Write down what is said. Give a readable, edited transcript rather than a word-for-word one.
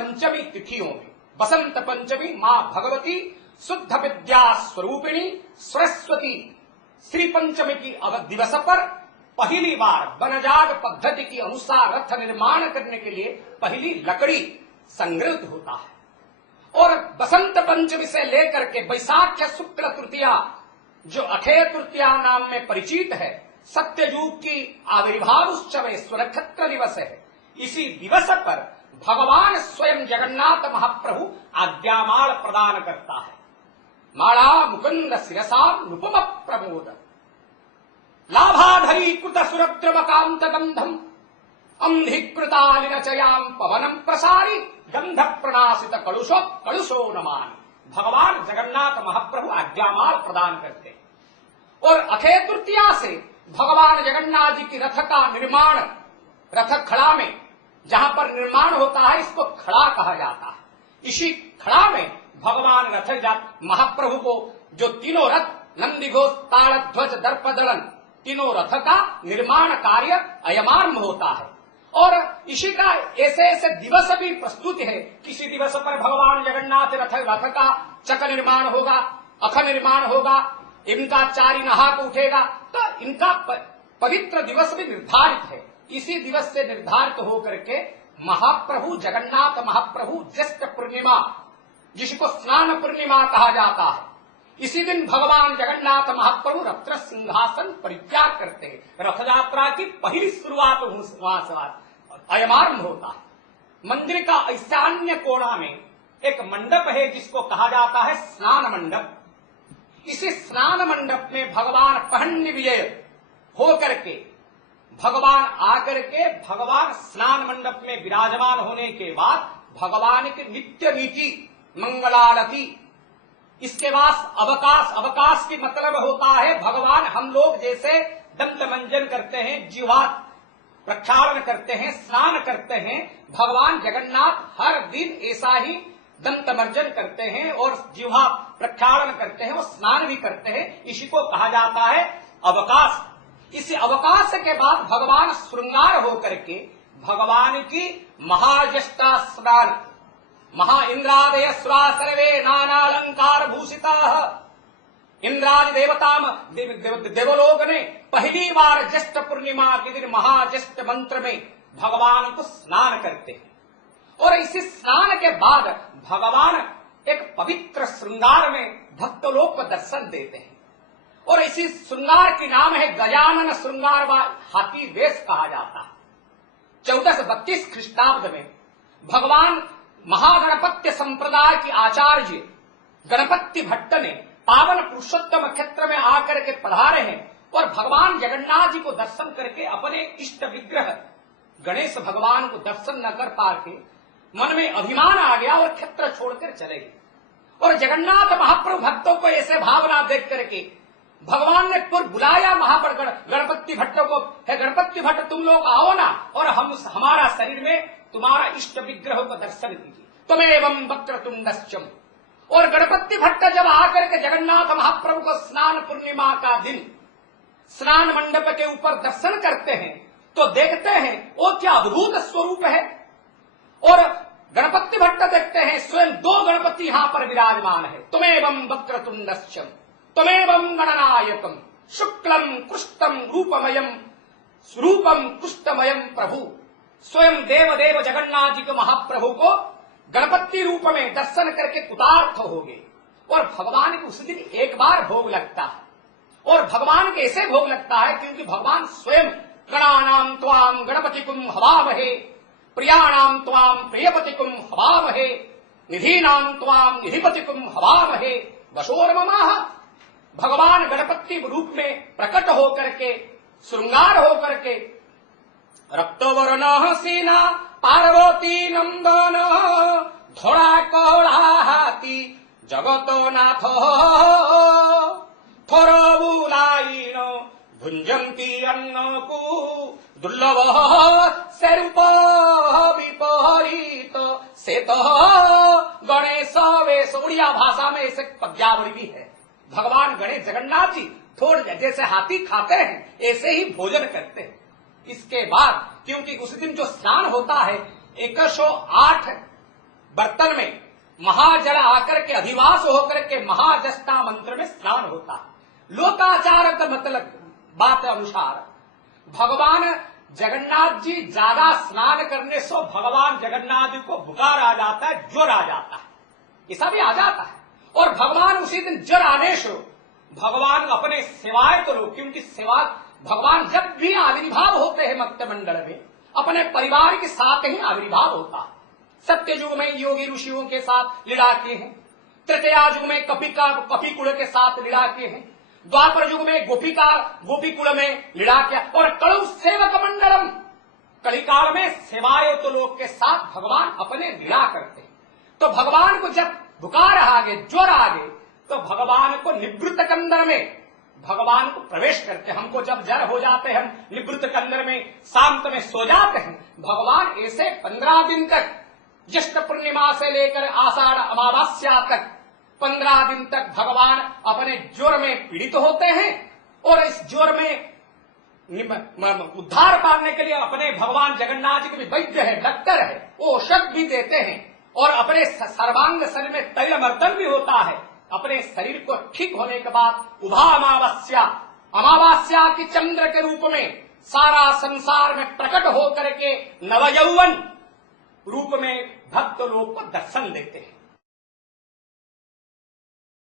पंचमी तिथियों में, बसंत पंचमी मां भगवती शुद्ध विद्या स्वरूपिणी सरस्वती श्री पंचमी की दिवस पर पहली बार वनजाग पद्धति के अनुसार रथ निर्माण करने के लिए पहली लकड़ी संग्रहित होता है। और बसंत पंचमी से लेकर के वैशाख शुक्ल तृतीया जो अक्षय तृतीया नाम में परिचित है, सत्ययुग की आविर्भाव उत्सव नक्षत्र दिवस है। इसी दिवस पर भगवान स्वयं जगन्नाथ महाप्रभु आज्ञामाल प्रदान करता है। माला मुकुंद शिरसा नुपम प्रमोद लाभाधरी कृत सुरद्रवकांत गंधम अंधिकृतालिनचयाम पवनम प्रसारी गंध प्रणाशित कलुषो नमान। भगवान जगन्नाथ महाप्रभु आज्ञामाल प्रदान करते और अक्षय तृतीया से भगवान जगन्नाथ जी की रथ का निर्माण, रथ खड़ा में जहां पर निर्माण होता है इसको खड़ा कहा जाता है। इसी खड़ा में भगवान रथ महाप्रभु को जो तीनों रथ नंदीघोष ताड़ ध्वज दर्प दलन तीनों रथ का निर्माण कार्य अयमारंभ होता है। और इसी का ऐसे ऐसे दिवस भी प्रस्तुत है। किसी दिवस पर भगवान जगन्नाथ रथ का चक निर्माण होगा, अख निर्माण होगा, इनका चारी नहाक उठेगा, तो इनका पवित्र दिवस भी निर्धारित है। इसी दिवस से निर्धारित होकर के महाप्रभु जगन्नाथ महाप्रभु ज्येष्ठ पूर्णिमा जिसको स्नान पूर्णिमा कहा जाता है, इसी दिन भगवान जगन्नाथ महाप्रभु रत्न सिंहासन परित्याग करते हैं। रथ यात्रा की पहली शुरुआत वहां से अयमारंभ होता है। मंदिर का ईशान्य कोना में एक मंडप है जिसको कहा जाता है स्नान मंडप। इसी स्नान मंडप में भगवान पहन्य विजय होकर के भगवान आकर के भगवान स्नान मंडप में विराजमान होने के बाद भगवान की नित्य नीति मंगलारती, इसके बाद अवकाश की मतलब होता है भगवान हम लोग जैसे दंत मंजन करते हैं, जीवा प्रक्षालन करते हैं, स्नान करते हैं, भगवान जगन्नाथ हर दिन ऐसा ही दंत मंजन करते हैं और जीवा प्रक्षालन करते हैं और स्नान भी करते हैं। इसी को कहा जाता है अवकाश। इस अवकाश के बाद भगवान श्रृंगार होकर के भगवान की महाज्येष्ठा स्नान महा इंद्रादय स्वा सर्वे नानालंकार भूषिता। इंद्रादि देवलोक ने पहली बार ज्येष्ठ पूर्णिमा के दिन महाज्येष्ठ मंत्र में भगवान को स्नान करते हैं और इसी स्नान के बाद भगवान एक पवित्र श्रृंगार में भक्त लोग को दर्शन देते हैं और इसी श्रृंगार की नाम है गजानन श्रृंगार व हाथी वेश कहा जाता है। 1432 ख्रीष्टाब्द में भगवान महागणपत्य संप्रदाय के आचार्य गणपति भट्ट ने पावन पुरुषोत्तम क्षेत्र में आकर के पधारे हैं और भगवान जगन्नाथ जी को दर्शन करके अपने इष्ट विग्रह गणेश भगवान को दर्शन न कर पाके मन में अभिमान आ गया और क्षेत्र छोड़कर चले गए। और जगन्नाथ महाप्रभु भक्तों को ऐसे भावना देख करके भगवान ने फिर बुलाया गणपति भट्ट को, है गणपति भट्ट तुम लोग आओ ना और हम हमारा शरीर में तुम्हारा इष्ट विग्रह को दर्शन कीजिए, तुमेवं वक्रतुंडश्चम। और गणपति भट्ट जब आकर के जगन्नाथ महाप्रभु को स्नान पूर्णिमा का दिन स्नान मंडप के ऊपर दर्शन करते हैं तो देखते हैं वो क्या अद्भुत स्वरूप है। और गणपति भट्ट देखते हैं स्वयं दो गणपति यहाँ पर विराजमान है, तुमेवं वक्रतुंडश्चम तुमेवं गणनायकम शुक्लम कृष्टम रूपमयम स्वरूपम कृष्टमयम प्रभु। स्वयं देव जगन्नाथ जी के महाप्रभु को गणपति रूप में दर्शन करके कृतार्थ हो गए। और भगवान को उस दिन एक बार भोग लगता है और भगवान के ऐसे भोग लगता है क्योंकि भगवान स्वयं गणानाम त्वाम गणपतिकुम हवामहे प्रियाणाम त्वाम प्रियपतिकुम हवामहे निधीनाम त्वाम निधिपतिकुम हवामहे वशोर्ममाः। भगवान गणपति रूप में प्रकट होकर के श्रृंगार होकर के रक्तवर्ण सीना पार्वती नंदन धोड़ा कड़ा हाथी जगत नाथ थोर बुलाइन भुंजंती अन्न को दुर्लभ से रूप विपरीत से गणेश वेश। उड़िया भाषा में ऐसे पद्यावली भी है। भगवान गणेश जगन्नाथ जी थोड़े जैसे हाथी खाते हैं ऐसे ही भोजन करते हैं। इसके बाद क्योंकि उस दिन जो स्नान होता है 108 बर्तन में महाजल आकर के अधिवास होकर के महाजस्ता मंत्र में स्नान होता है। लोकाचार का मतलब बात अनुसार भगवान जगन्नाथ जी ज्यादा स्नान करने से भगवान जगन्नाथ जी को बुखार आ जाता है, ज्वर आ जाता है, ऐसा भी आ जाता है। और भगवान उसी दिन ज्वर आने से भगवान अपने सेवाएं तो लोग, क्योंकि सेवा भगवान जब भी आविर्भाव होते हैं मत्स्य मंडल में अपने परिवार के साथ ही आविर्भाव होता है। सत्य युग में योगी ऋषियों के साथ लीला किए हैं, तृतीया युग में कपिकुल के साथ लीला किए हैं, द्वापर युग में गोपीकुल में लीला किया, और कलु सेवक मंडलम कलिकाल में सेवायत लोग के साथ भगवान अपने लीला करते हैं। तो भगवान को जब बुखार आ गए, ज्वर आ गए, तो भगवान को निवृत्त कंदर में भगवान को प्रवेश करते हैं। हमको जब जर हो जाते हैं, हम निवृत्त कंदर में शांत में सो जाते हैं। भगवान ऐसे 15 दिन तक, ज्येष्ठ पूर्णिमा से लेकर आषाढ़ अमावस्या तक 15 दिन तक भगवान अपने ज्वर में पीड़ित होते हैं, और इस ज्वर में उद्धार पाने के लिए अपने भगवान जगन्नाथ जी के भी वैद्य है, डॉक्टर है, वो औषध भी देते हैं, और अपने सर्वांग शरीर में तैल मर्दन भी होता है। अपने शरीर को ठीक होने के बाद उभा अमावस्या की चंद्र के रूप में सारा संसार में प्रकट होकर के नवयौवन रूप में भक्त लोग को दर्शन देते हैं।